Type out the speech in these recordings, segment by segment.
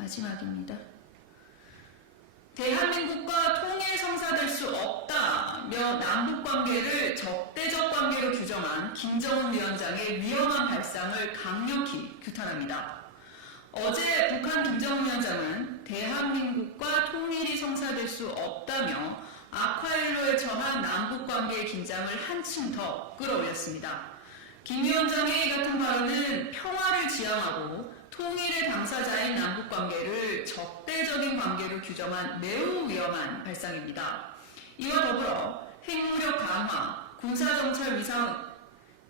마지막입니다. 대한민국과 통일 성사될 수 없다며 남북 관계를 적대적 관계로 규정한 김정은 위원장의 위험한 발상을 강력히 규탄합니다. 어제 북한 김정은 위원장은 대한민국과 통일이 성사될 수 없다며 아쿠아일로에 처한 남북 관계의 긴장을 한층 더 끌어올렸습니다. 김 위원장의 이 같은 발언은 평화를 지향하고 통일의 관계로 규정한 매우 위험한 발상입니다. 이와 더불어 핵무력 강화, 군사정찰 위상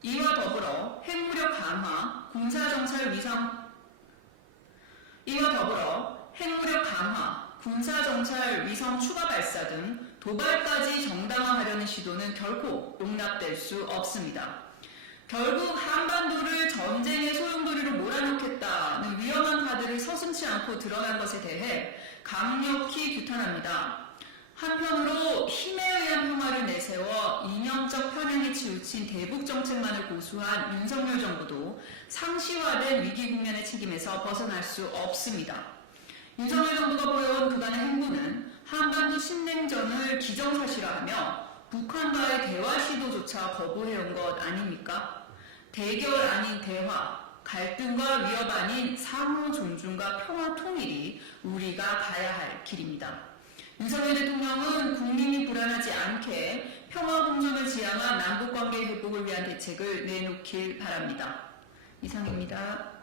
이와 더불어 핵무력 강화, 군사정찰 위상 이와 더불어 핵무력 강화, 군사정찰 위성 추가 발사 등 도발까지 정당화하려는 시도는 결코 용납될 수 없습니다. 결국 한반도를 전쟁의 소용돌이로 몰아넣겠다는 위험한 카드를 서슴치 않고 드러난 것에 대해 규탄합니다. 한편으로 힘에 의한 평화를 내세워 이념적 편향에 치우친 대북 정책만을 고수한 윤석열 정부도 상시화된 위기 국면의 책임에서 벗어날 수 없습니다. 윤석열 정부가 보여온 그간의 행보는 한반도 신냉전을 기정사실화하며 북한과의 대화 시도조차 거부해온 것 아닙니까? 대결 아닌 대화, 갈등과 위협 아닌 상호 존중과 평화 통일이 우리가 가야 할 길입니다. 윤석열 대통령은 국민이 불안하지 않게 평화 공존을 지향한 남북 관계 회복을 위한 대책을 내놓길 바랍니다. 이상입니다.